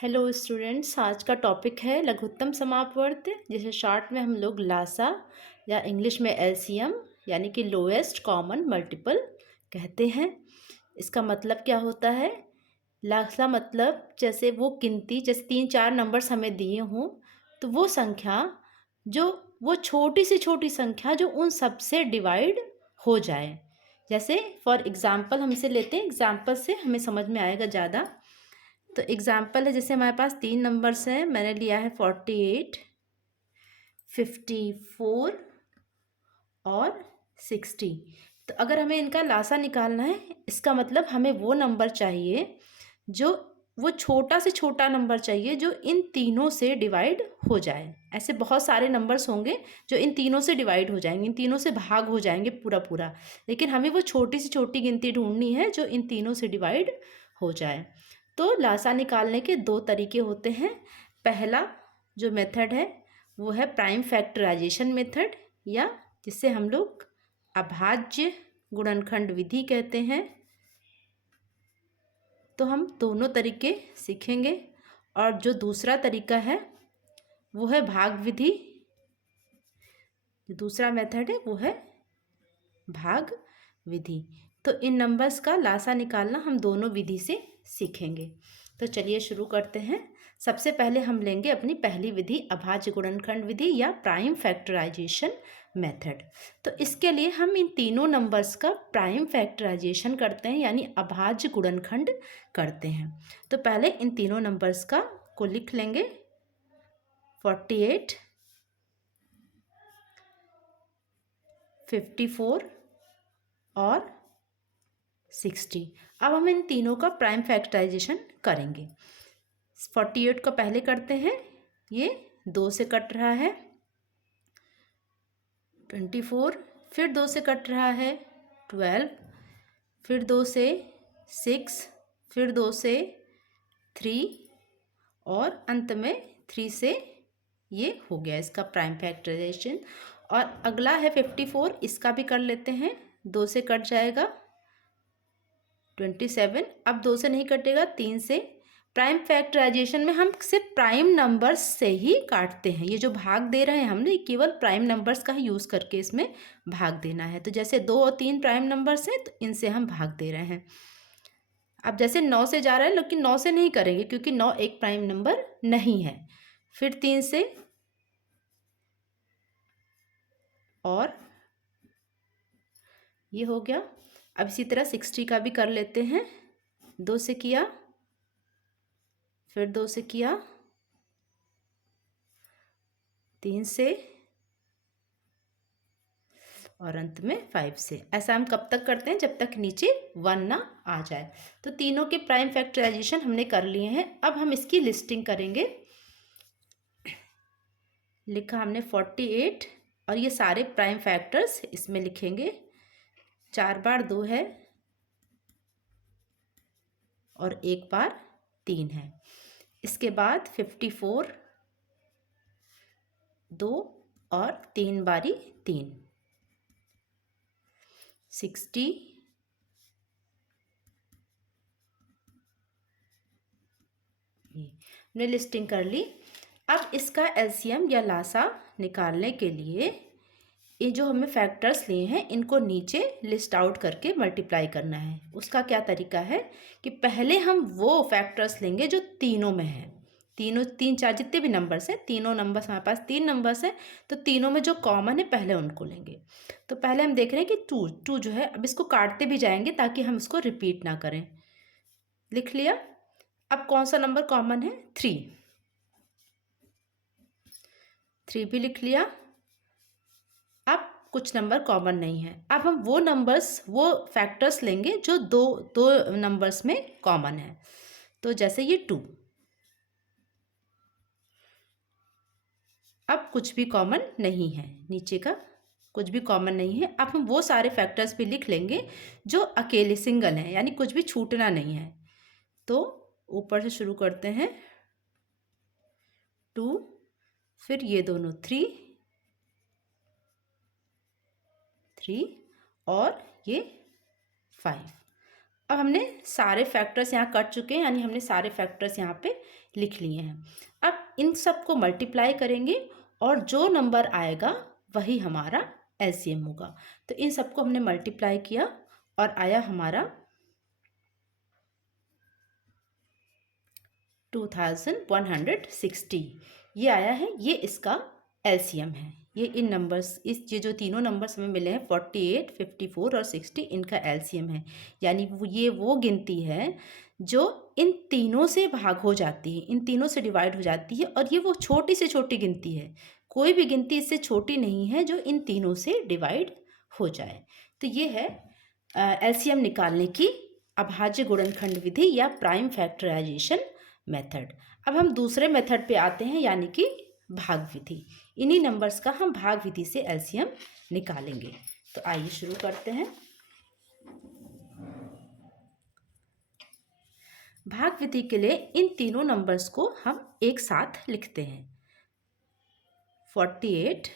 Hello students, आज का topic है लघुत्तम समापवर्त, जिसे शॉर्ट में हम लोग लासा या इंग्लिश में एलसीएम यानी कि लोएस्ट कॉमन मल्टीपल कहते हैं। इसका मतलब क्या होता है? लासा मतलब जैसे वो गिनती, जैसे 3-4 नंबर्स हमें दिए हों, तो वो संख्या जो वो छोटी से छोटी संख्या जो उन सब से डिवाइड हो जाए। जैसे फॉर एग्ज़ाम्पल हम इसे लेते हैं, एग्ज़ाम्पल से हमें समझ में आएगा ज़्यादा। तो एग्ज़ाम्पल है, जैसे हमारे पास 3 नंबर्स हैं, मैंने लिया है 48, 54 और 60। तो अगर हमें इनका लासा निकालना है, इसका मतलब हमें वो नंबर चाहिए जो वो छोटा से छोटा नंबर चाहिए जो इन तीनों से डिवाइड हो जाए। ऐसे बहुत सारे नंबर्स होंगे जो इन तीनों से डिवाइड हो जाएंगे, इन तीनों से भाग हो जाएंगे पूरा पूरा, लेकिन हमें वो छोटी से छोटी गिनती ढूंढनी है जो इन तीनों से डिवाइड हो जाए। तो लासा निकालने के 2 तरीके होते हैं। पहला जो मेथड है वो है प्राइम फैक्टराइजेशन मेथड, या जिसे हम लोग अभाज्य गुणनखंड विधि कहते हैं। तो हम दोनों तरीके सीखेंगे। और जो दूसरा तरीका है वो है भाग विधि। जो दूसरा मेथड है वो है भाग विधि। तो इन नंबर्स का लासा निकालना हम दोनों विधि से सीखेंगे। तो चलिए शुरू करते हैं। सबसे पहले हम लेंगे अपनी पहली विधि, अभाज्य गुणनखंड विधि या प्राइम फैक्टराइजेशन मेथड। तो इसके लिए हम इन तीनों नंबर्स का प्राइम फैक्टराइजेशन करते हैं, यानी अभाज्य गुणनखंड करते हैं। तो पहले इन तीनों नंबर्स का को लिख लेंगे, 48, 54 और 60। अब हम इन तीनों का प्राइम फैक्टराइजेशन करेंगे। 48 को पहले करते हैं, ये 2 से कट रहा है। 24 फिर 2 से कट रहा है। 12 फिर 2 से 6, फिर 2 से 3 और अंत में 3 से ये हो गया इसका प्राइम फैक्टराइजेशन। और अगला है 54, इसका भी कर लेते हैं। 2 से कट जाएगा। 27 अब 2 से नहीं कटेगा, 3 से। प्राइम फैक्टराइजेशन में हम सिर्फ प्राइम नंबर्स से ही काटते हैं। ये जो भाग दे रहे हैं हमने, केवल प्राइम नंबर्स का ही यूज़ करके इसमें भाग देना है। तो जैसे 2 और 3 प्राइम नंबर्स हैं, तो इनसे हम भाग दे रहे हैं। अब जैसे 9 से जा रहा है, लेकिन 9 से नहीं करेंगे क्योंकि 9 एक प्राइम नंबर नहीं है। फिर 3 से, और ये हो गया। अब इसी तरह 60 का भी कर लेते हैं। 2 से किया, फिर 2 से किया, 3 से, और अंत में 5 से। ऐसा हम कब तक करते हैं? जब तक नीचे 1 ना आ जाए। तो तीनों के प्राइम फैक्टराइजेशन हमने कर लिए हैं। अब हम इसकी लिस्टिंग करेंगे। लिखा हमने 48, और ये सारे प्राइम फैक्टर्स इसमें लिखेंगे। 4 बार 2 है और 1 बार 3 है। इसके बाद 54, 2 और 3 बारी 3, 60, हमने लिस्टिंग कर ली। अब इसका एलसीएम या लासा निकालने के लिए ये जो हमें फैक्टर्स लिए हैं, इनको नीचे लिस्ट आउट करके मल्टीप्लाई करना है। उसका क्या तरीका है कि पहले हम वो फैक्टर्स लेंगे जो तीनों में हैं। तीनों, 3, 4 जितने भी नंबर्स हैं, तीनों नंबर्स, हमारे पास 3 नंबर्स हैं, तो तीनों में जो कॉमन है पहले उनको लेंगे। तो पहले हम देख रहे हैं कि 2 जो है, अब इसको काटते भी जाएंगे ताकि हम इसको रिपीट ना करें। लिख लिया। अब कौन सा नंबर कॉमन है? 3 भी लिख लिया। अब कुछ नंबर कॉमन नहीं है। अब हम वो नंबर्स, वो फैक्टर्स लेंगे जो दो दो नंबर्स में कॉमन है। तो जैसे ये 2, अब कुछ भी कॉमन नहीं है, नीचे का कुछ भी कॉमन नहीं है। अब हम वो सारे फैक्टर्स भी लिख लेंगे जो अकेले सिंगल हैं, यानी कुछ भी छूटना नहीं है। तो ऊपर से शुरू करते हैं। 2, फिर ये दोनों 3 और ये 5। अब हमने सारे फैक्टर्स यहाँ कट चुके हैं, यानी हमने सारे फैक्टर्स यहाँ पे लिख लिए हैं। अब इन सब को मल्टीप्लाई करेंगे और जो नंबर आएगा वही हमारा एलसीएम होगा। तो इन सबको हमने मल्टीप्लाई किया और आया हमारा 2160। ये आया है, ये इसका एलसीएम है। ये इन नंबर्स, ये जो तीनों नंबर्स हमें मिले हैं 48, 54 और 60, इनका एलसीएम है। यानी ये वो गिनती है जो इन तीनों से भाग हो जाती है, इन तीनों से डिवाइड हो जाती है, और ये वो छोटी से छोटी गिनती है। कोई भी गिनती इससे छोटी नहीं है जो इन तीनों से डिवाइड हो जाए। तो ये है एलसीएम निकालने की अभाज्य गुणनखंड विधि या प्राइम फैक्टराइजेशन मेथड। अब हम दूसरे मेथड पे आते हैं, यानी कि भाग विधि। इन्हीं नंबर्स का हम भाग विधि से एलसीएम निकालेंगे। तो आइए शुरू करते हैं। भाग विधि के लिए इन तीनों नंबर्स को हम एक साथ लिखते हैं। 48,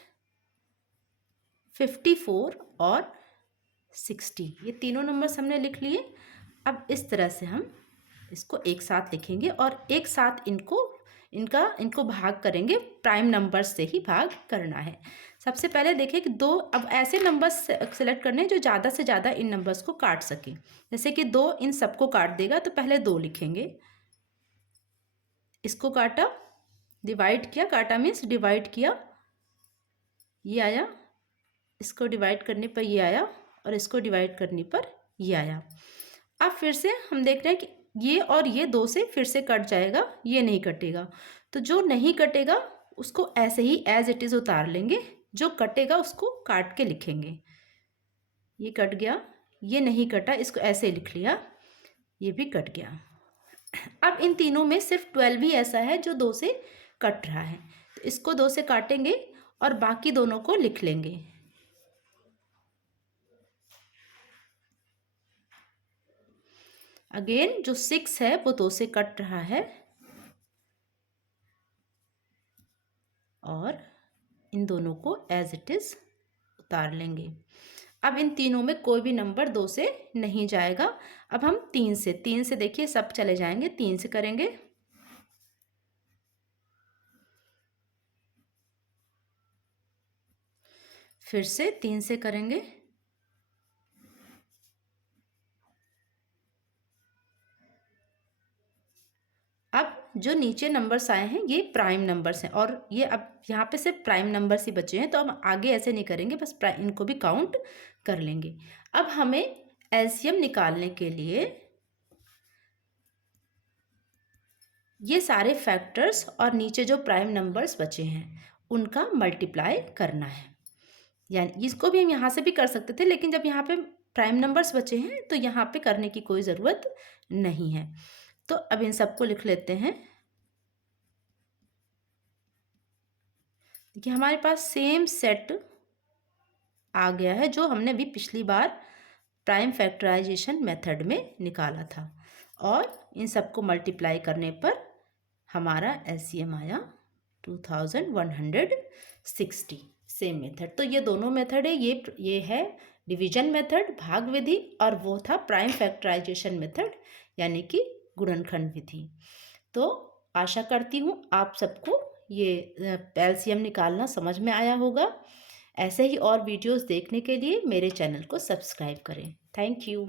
54 और 60, ये तीनों नंबर्स हमने लिख लिए। अब इस तरह से हम इसको एक साथ लिखेंगे और एक साथ इनको भाग करेंगे। प्राइम नंबर्स से ही भाग करना है। सबसे पहले देखें कि दो, अब ऐसे नंबर्स सेलेक्ट करने हैं जो ज़्यादा से ज़्यादा इन नंबर्स को काट सके। जैसे कि 2 इन सबको काट देगा, तो पहले 2 लिखेंगे। इसको काटा, डिवाइड किया, काटा मीन्स डिवाइड किया, ये आया। इसको डिवाइड करने पर ये आया और इसको डिवाइड करने पर ये आया। अब फिर से हम देख रहे हैं कि ये और ये 2 से फिर से कट जाएगा, ये नहीं कटेगा। तो जो नहीं कटेगा उसको ऐसे ही एज इट इज़ उतार लेंगे, जो कटेगा उसको काट के लिखेंगे। ये कट गया, ये नहीं कटा, इसको ऐसे लिख लिया, ये भी कट गया। अब इन तीनों में सिर्फ 12 ही ऐसा है जो 2 से कट रहा है, तो इसको 2 से काटेंगे और बाकी दोनों को लिख लेंगे। अगेन जो 6 है वो 2 से कट रहा है और इन दोनों को एज इट इज़ उतार लेंगे। अब इन तीनों में कोई भी नंबर 2 से नहीं जाएगा। अब हम 3 से देखिए सब चले जाएंगे, 3 से करेंगे। फिर से 3 से करेंगे। अब जो नीचे नंबर्स आए हैं ये प्राइम नंबर्स हैं, और ये अब यहाँ पे सिर्फ प्राइम नंबर्स ही बचे हैं, तो हम आगे ऐसे नहीं करेंगे, बस इनको भी काउंट कर लेंगे। अब हमें एलसीएम निकालने के लिए ये सारे फैक्टर्स और नीचे जो प्राइम नंबर्स बचे हैं उनका मल्टीप्लाई करना है। यानी इसको भी हम यहाँ से भी कर सकते थे, लेकिन जब यहाँ पे प्राइम नंबर्स बचे हैं तो यहाँ पे करने की कोई ज़रूरत नहीं है। तो अब इन सबको लिख लेते हैं। देखिए हमारे पास सेम सेट आ गया है जो हमने भी पिछली बार प्राइम फैक्टराइजेशन मेथड में निकाला था, और इन सबको मल्टीप्लाई करने पर हमारा एलसीएम आया 2160। Same method. तो ये दोनों मेथड है, ये है डिवीजन मेथड भाग विधि, और वो था प्राइम फैक्टराइजेशन मेथड यानी कि गुणनखंड विधि। तो आशा करती हूँ आप सबको ये एलसीएम निकालना समझ में आया होगा। ऐसे ही और वीडियोस देखने के लिए मेरे चैनल को सब्सक्राइब करें। Thank you.